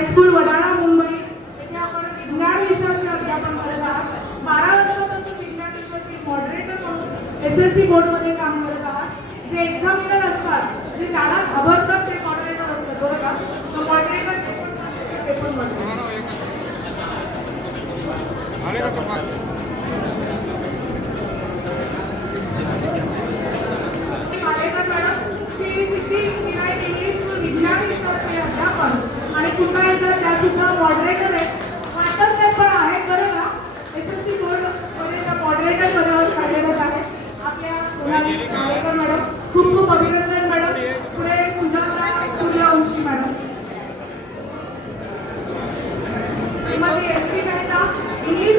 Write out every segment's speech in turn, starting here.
High school Wadala Mumbai येथे आपण विज्ञान विषयाचे अध्यापन करत आहात. 12 वर्षापासून विज्ञान विषयाचे मॉडरेटर म्हणून SSC बोर्डमध्ये काम करत आहात. जे एक्झामिनर असतात जे ज्याला घाबरतात ते मॉडरेटर असतात बरं का. तो मॉडरेटर ते पण मॉडरेटर विज्ञान विषयाचे अध्यापन आणि पुन्हा एकदा त्या सुद्धा मॉडरेटर आहेत. वाटत नाही पण आहेत बरं का. SSC बोर्ड मध्ये त्या मॉडरेटर पदावर कार्यरत आहेत. आपल्या सोनाली नायकर मॅडम खूप खूप अभिनंदन मॅडम. पुढे Sujata Suryavanshi madam, Shrimati ST Mehta English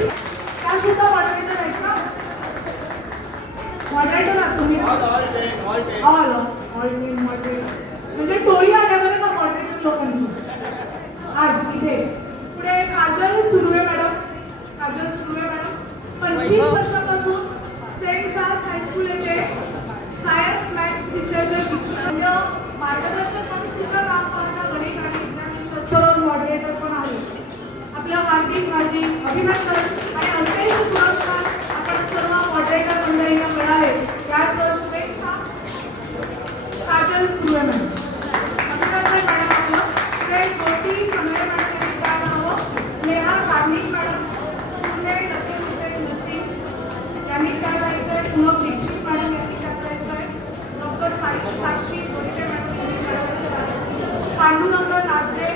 त्या सुद्धा मॉडरेटर आहेत ना. मॉडरेटर आहात तुम्ही ऑल मॉडरेटर म्हणजे टोळी आल्या बरं का मॉडरेटर लोकांची आज इथे. पुढे काजल सुर्वे मॅडम. काजल सुर्वे मॅडम 25 वर्षापासून सेंट चार्ल्स हायस्कूल येथे सायन्स मॅथ्स विषयाच्या शिक्षकांच्या मार्गदर्शक म्हणून सुद्धा काम करणारा गणित आणि विज्ञान विषयाचा मॉडरेटर पण आहे. आपलं हार्दिक हार्दिक अभिनंदन आणि असेच पुरस्कार आपण सर्व मॉडरेटर मंडळींना मिळाले याच शुभेच्छा काजल सुर्वे मॅडम. अभिनंदन मॅडम आपलं. पुढे ज्योती संजय मॅडम विद्यार्थी स्नेहा कार्मिक मॅडम पुणे नसीम हुसेन नसीम यांनी काय करायचंय. पूनम दीक्षित मॅडम यांनी काय करायचंय. डॉक्टर साक्षी गोडके मॅडम यांनी करायचं. पांडुरंग नाझरे,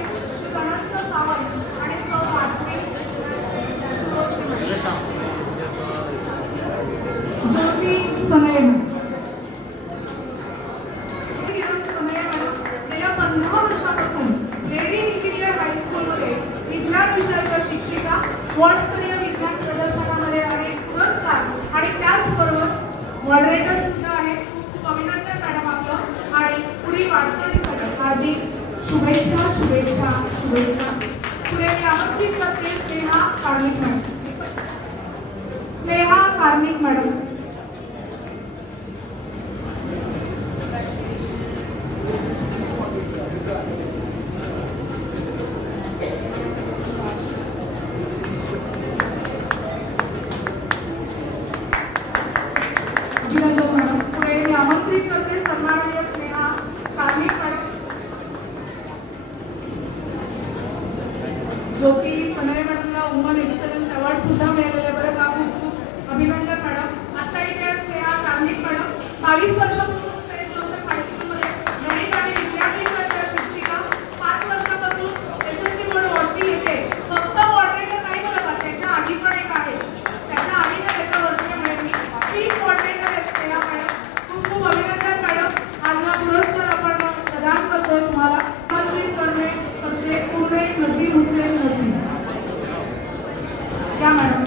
अनंत सावंत आणि सौ आठवे ज्योती सनय गेल्या 15 वर्षापासून लेडी इंजिनियर हायस्कूलमध्ये विज्ञान विषयाच्या शिक्षिका. वर्ल्डस्तरीय विज्ञान प्रदर्शनामध्ये अनेक पुरस्कार आणि त्याचबरोबर मॉडरेटर सुद्धा आहेत. खूप अभिनंदन मॅडम आपलं आणि पुढील वाटचालीसाठी हार्दिक शुभेच्छा शुभेच्छा शुभेच्छा. पुढे मी आमंत्रित करते स्नेहा कार्मिक मॅडम. स्नेहा कार्मिक मॅडम. ज्योती सनय मॅडमला वुमन एक्सलन्स अवॉर्ड सुद्धा मिळालेले बरं का. खूप खूप अभिनंदन मॅडम. आता इथे स्नेहा कार्मिक मॅडम 22 वर्षापासून सेंट जोसेफ हायस्कूलमध्ये गणित आणि विज्ञान विषयाच्या शिक्षिका. 5 वर्षापासून SSC बोर्ड वाशी येथे फक्त मॉडरेटर नाही बरं का, त्याच्या आधी पण एक आहे. त्याच्या आधी ना त्याच्यावरती मिळेल चीफ मॉडरेटर आहेत स्नेहा मॅडम. खूप खूप अभिनंदन मॅडम. आज हा पुरस्कार आपण प्रदान करतोय तुम्हाला. करणे सब्जेक्ट पुणे नजीर हुसेन नजीर या मॅडम.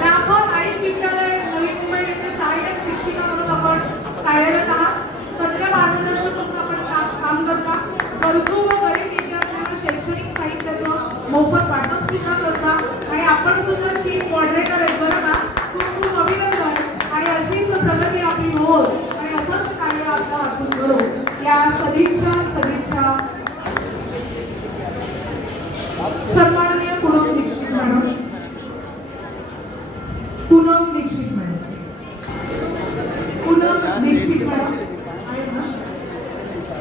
रामभाग आई विद्यालय नवी मुंबई येथे सहाय्यक शिक्षिका म्हणून आपण कार्यरत आहात. तज्ञ मार्गदर्शक म्हणून आपण काम करता. गरजू व गरीब विद्यार्थ्यांना शैक्षणिक साहित्याचं मोफत वाटप सुद्धा करता आणि आपण सुद्धा चीफ मॉडरेटर आहेत बरं का. खूप खूप अभिनंदन आणि अशीच प्रगती आपली हो आणि असंच कार्य आपलं आपण करू या सदिच्छा सदिच्छा. सन्माननीय Poonam Dikshit madam. Poonam Dikshit madam. Poonam Dikshit madam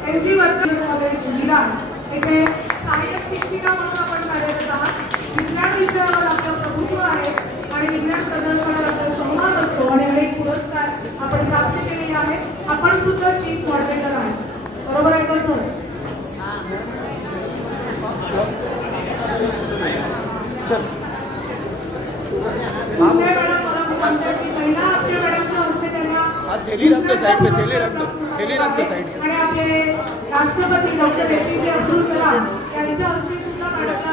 त्यांची वर्तन कॉलेज विरार येथे सहाय्यक शिक्षिका म्हणून आपण कार्यरत आहात. विज्ञान विषयावर आपलं प्रभुत्व आहे आणि विज्ञान प्रदर्शनावर आपला संवाद असतो आणि अनेक पुरस्कार आपण प्राप्त केलेले आहेत. आपण सुद्धा चीफ मॉडरेटर आहे बरोबर आहे का सर. मॅडम मला सांगतात की महिला आपल्या मॅडमच्या हस्ते त्यांना आणि आपले राष्ट्रपती डॉक्टर APJ अब्दुल कलाम यांच्या हस्ते सुद्धा मॅडमला